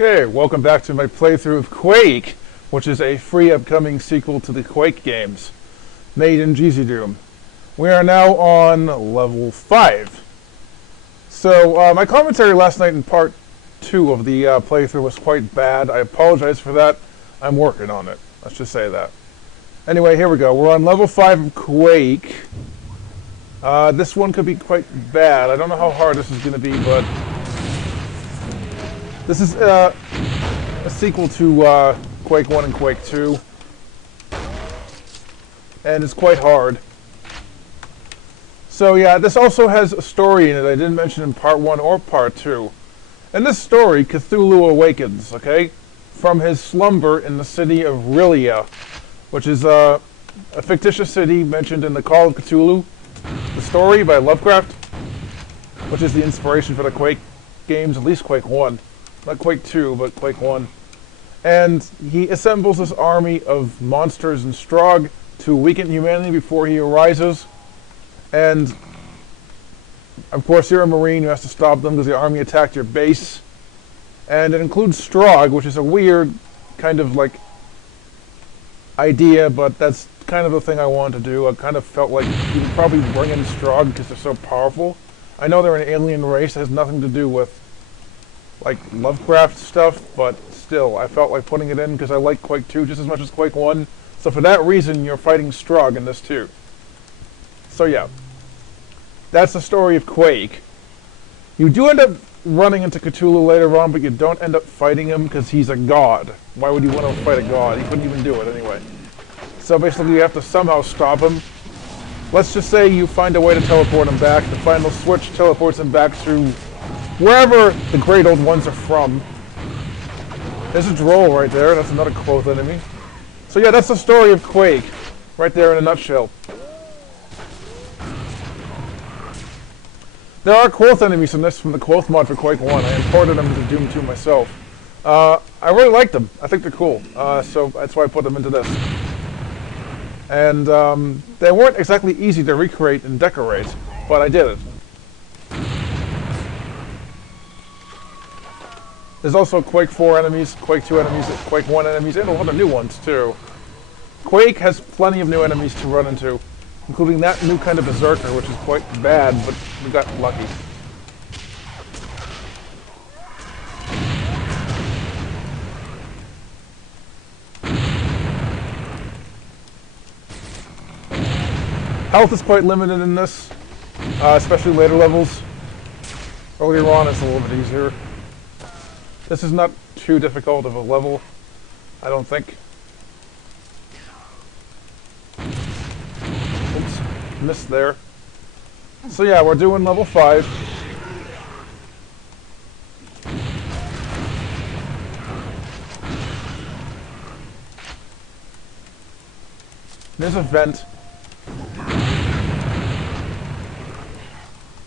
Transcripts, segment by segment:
Okay, welcome back to my playthrough of Quake, which is a free upcoming sequel to the Quake games, made in GZDoom. We are now on level 5. So, my commentary last night in part 2 of the playthrough was quite bad. I apologize for that. I'm working on it. Let's just say that. Anyway, here we go. We're on level 5 of Quake. This one could be quite bad. I don't know how hard this is going to be, but this is a sequel to Quake 1 and Quake 2, and it's quite hard. So yeah, this also has a story in it I didn't mention in part 1 or part 2. In this story, Cthulhu awakens, okay, from his slumber in the city of R'lyeh, which is a fictitious city mentioned in the Call of Cthulhu, the story by Lovecraft, which is the inspiration for the Quake games, at least Quake 1. Not Quake 2, but Quake 1. And he assembles this army of monsters and Strogg to weaken humanity before he arises. And, of course, you're a Marine who has to stop them because the army attacked your base. And it includes Strogg, which is a weird kind of, like, idea, but that's kind of the thing I wanted to do. I kind of felt like you would probably bring in Strogg because they're so powerful. I know they're an alien race that has nothing to do with like Lovecraft stuff, but still, I felt like putting it in because I like Quake 2 just as much as Quake 1. So for that reason, you're fighting Strogg in this too. So yeah, that's the story of Quake. You do end up running into Cthulhu later on, but you don't end up fighting him because he's a god. Why would you want to fight a god? He couldn't even do it anyway. So basically, you have to somehow stop him. Let's just say you find a way to teleport him back. The final switch teleports him back through wherever the Great Old Ones are from. There's a droll right there. That's another Quoth enemy. So yeah, that's the story of Quake, right there in a nutshell. There are Quoth enemies in this from the Quoth mod for Quake 1. I imported them into Doom 2 myself. I really like them. I think they're cool. So that's why I put them into this. And they weren't exactly easy to recreate and decorate, but I did it. There's also Quake 4 enemies, Quake 2 enemies, Quake 1 enemies, and a lot of new ones too. Quake has plenty of new enemies to run into, including that new kind of berserker, which is quite bad, but we got lucky. Health is quite limited in this, especially later levels. Earlier on it's a little bit easier. This is not too difficult of a level, I don't think. Oops, missed there. So yeah, we're doing level 5. There's a vent.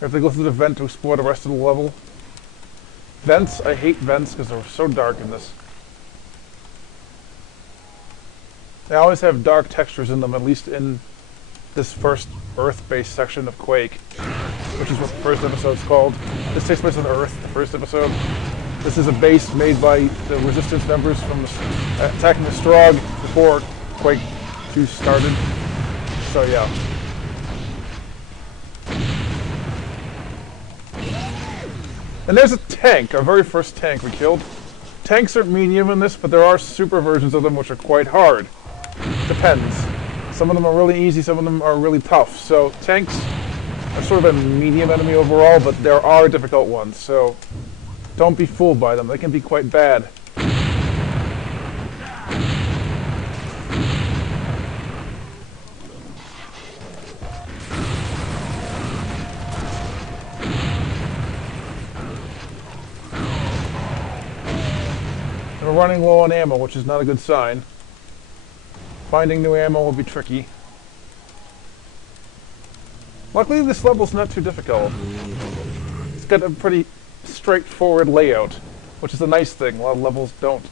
I have to go through the vent to explore the rest of the level. Vents, I hate vents because they're so dark in this. They always have dark textures in them, at least in this first Earth-based section of Quake, which is what the first episode's called. This takes place on Earth, the first episode. This is a base made by the Resistance members from attacking the Strogg before Quake 2 started. So yeah. And there's a tank, our very first tank we killed. Tanks are medium in this, but there are super versions of them which are quite hard. Depends. Some of them are really easy, some of them are really tough. So tanks are sort of a medium enemy overall, but there are difficult ones. So don't be fooled by them. They can be quite bad. We're running low on ammo, which is not a good sign. Finding new ammo will be tricky. Luckily, this level's not too difficult. It's got a pretty straightforward layout, which is a nice thing. A lot of levels don't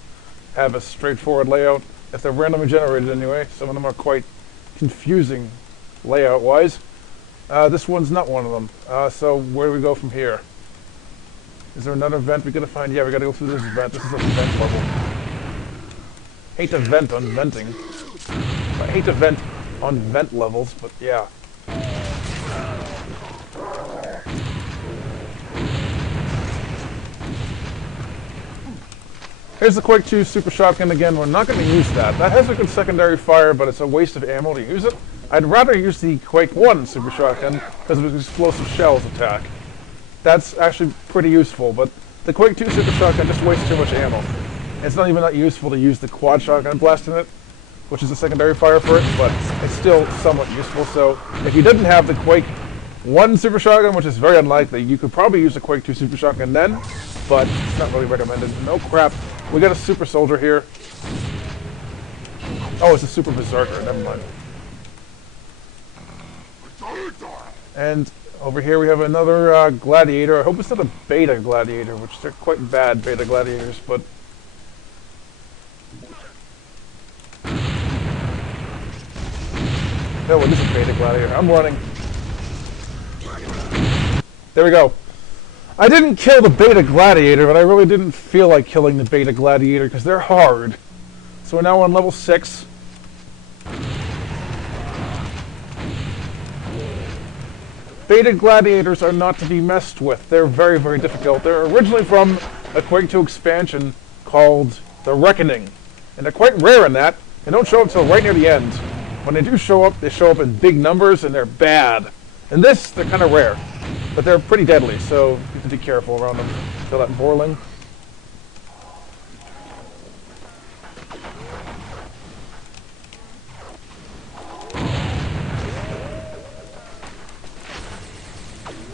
have a straightforward layout. If they're randomly generated anyway, some of them are quite confusing layout-wise. This one's not one of them. So where do we go from here? Is there another vent we gotta find? Yeah, we gotta go through this vent. This is a vent level. Hate to vent on venting. I hate to vent on vent levels, but yeah. Here's the Quake 2 Super Shotgun again. We're not going to use that. That has a good secondary fire, but it's a waste of ammo to use it. I'd rather use the Quake 1 Super Shotgun because of its explosive shells attack. That's actually pretty useful, but the Quake 2 Super Shotgun just wastes too much ammo. It's not even that useful to use the quad shotgun blast in it, which is a secondary fire for it, but it's still somewhat useful. So if you didn't have the Quake 1 Super Shotgun, which is very unlikely, you could probably use the Quake 2 Super Shotgun then, but it's not really recommended. No crap. We got a super soldier here. Oh, it's a super berserker. Never mind. And over here we have another gladiator. I hope it's not a beta gladiator, which they're quite bad beta gladiators, but... No, it is a beta gladiator. I'm running. There we go. I didn't kill the beta gladiator, but I really didn't feel like killing the beta gladiator because they're hard. So we're now on level 6. Beta gladiators are not to be messed with. They're very, very difficult. They're originally from a Quake 2 expansion called The Reckoning. And they're quite rare in that. They don't show up until right near the end. When they do show up, they show up in big numbers and they're bad. In this, they're kind of rare. But they're pretty deadly, so you have to be careful around them. Feel that boiling.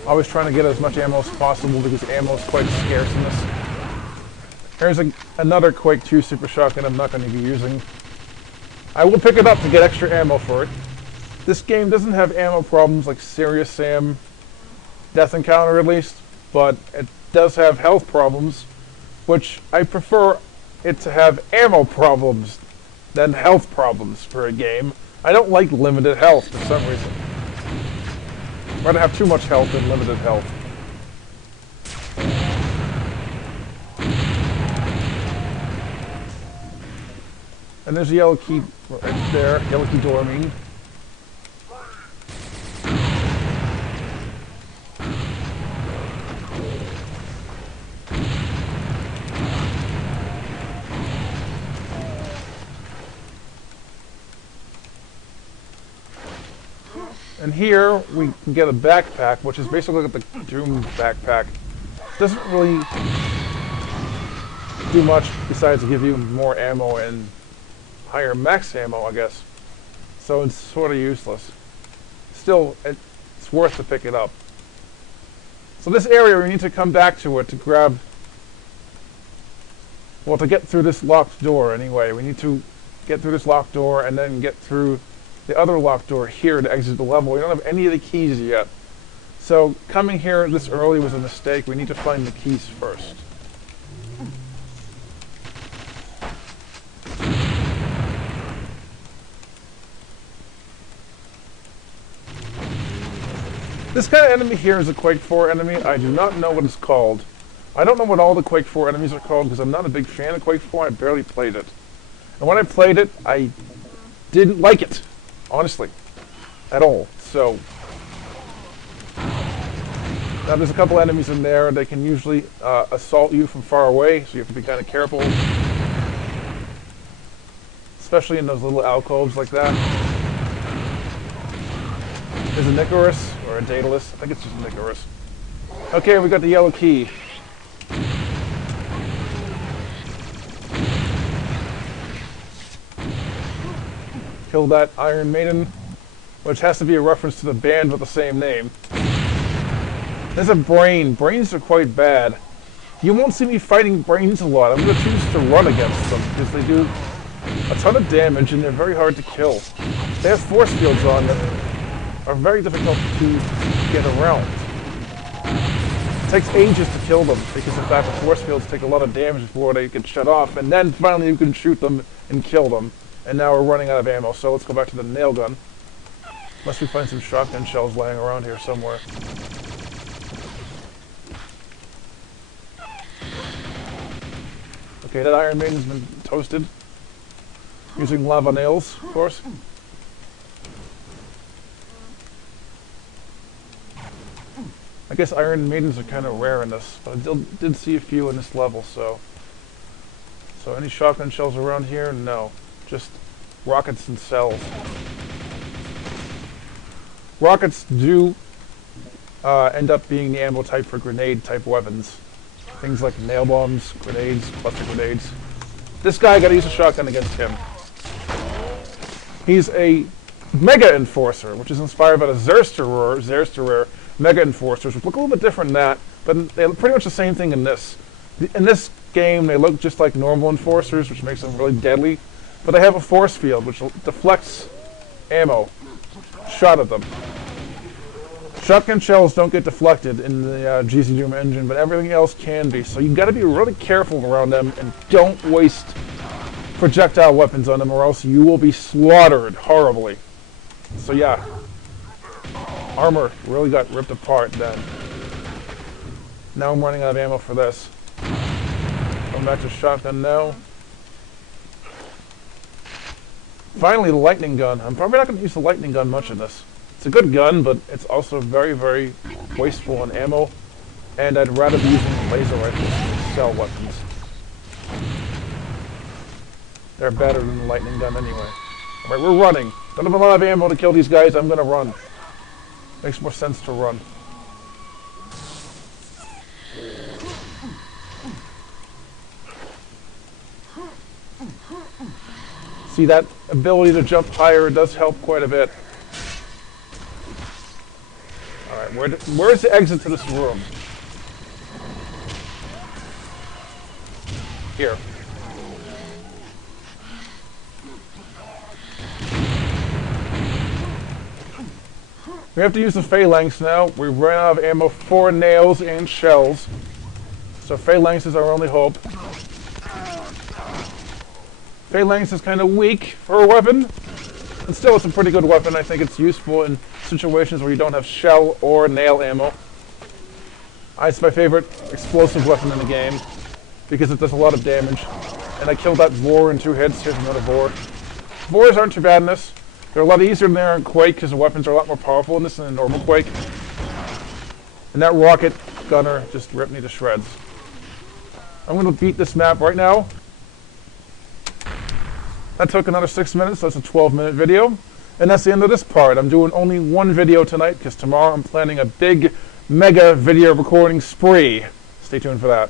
Always trying to get as much ammo as possible because ammo is quite scarce in this. Here's another Quake 2 Super Shotgun I'm not going to be using. I will pick it up to get extra ammo for it. This game doesn't have ammo problems like Serious Sam Death Encounter at least, but it does have health problems, which I prefer it to have ammo problems than health problems for a game. I don't like limited health for some reason. I'd rather have too much health than limited health. And there's a yellow key right there, yellow key door, I mean. And here we can get a backpack, which is basically like the Doom backpack. Doesn't really do much besides give you more ammo and higher max ammo, I guess. So it's sort of useless. Still, it's worth to pick it up. So this area, we need to come back to it to grab... Well, to get through this locked door anyway. We need to get through this locked door and then get through the other locked door here to exit the level. We don't have any of the keys yet. So coming here this early was a mistake. We need to find the keys first. This kind of enemy here is a Quake 4 enemy. I do not know what it's called. I don't know what all the Quake 4 enemies are called because I'm not a big fan of Quake 4. I barely played it. And when I played it, I didn't like it. Honestly. At all. So. Now there's a couple enemies in there. They can usually assault you from far away, so you have to be kind of careful. Especially in those little alcoves like that. There's an Icarus, or a Daedalus. I think it's just an Icarus. Okay, we got the yellow key. Kill that Iron Maiden, which has to be a reference to the band with the same name. There's a brain. Brains are quite bad. You won't see me fighting brains a lot. I'm going to choose to run against them because they do a ton of damage and they're very hard to kill. They have force fields on that are very difficult to get around. It takes ages to kill them because in fact the force fields take a lot of damage before they get shut off, and then finally you can shoot them and kill them. And now we're running out of ammo, so let's go back to the nail gun. Unless we find some shotgun shells laying around here somewhere. Okay, that Iron Maiden's been toasted. Using lava nails, of course. I guess Iron Maidens are kind of rare in this, but I did see a few in this level, so... So any shotgun shells around here? No. Just rockets and cells. Rockets do end up being the ammo type for grenade-type weapons. Things like nail bombs, grenades, cluster grenades. This guy, I gotta use a shotgun against him. He's a Mega Enforcer, which is inspired by the Zersterer Mega Enforcers, which look a little bit different than that, but they look pretty much the same thing in this. In this game, they look just like normal Enforcers, which makes them really deadly, but they have a force field, which deflects ammo shot at them. Shotgun shells don't get deflected in the GZ Doom engine, but everything else can be, so you've got to be really careful around them and don't waste projectile weapons on them or else you will be slaughtered horribly. So yeah, armor really got ripped apart then. Now I'm running out of ammo for this. Going back to shotgun now. Finally, the lightning gun. I'm probably not going to use the lightning gun much in this. It's a good gun, but it's also very, very wasteful on ammo. And I'd rather be using laser rifles than cell weapons. They're better than the lightning gun anyway. Alright, we're running. Don't have a lot of ammo to kill these guys, I'm going to run. Makes more sense to run. See, that ability to jump higher does help quite a bit. Alright, where's the exit to this room? Here. We have to use the phalanx now. We've run out of ammo for nails and shells. So phalanx is our only hope. Phalanx is kind of weak for a weapon. And still, it's a pretty good weapon. I think it's useful in situations where you don't have shell or nail ammo. It's my favorite explosive weapon in the game because it does a lot of damage. And I killed that boar in 2 hits. Here's another boar. Boars aren't too bad in this. They're a lot easier than they are in Quake because the weapons are a lot more powerful in this than in normal Quake. And that rocket gunner just ripped me to shreds. I'm going to beat this map right now. That took another 6 minutes, so it's a 12-minute video. And that's the end of this part. I'm doing only one video tonight because tomorrow I'm planning a big, mega video recording spree. Stay tuned for that.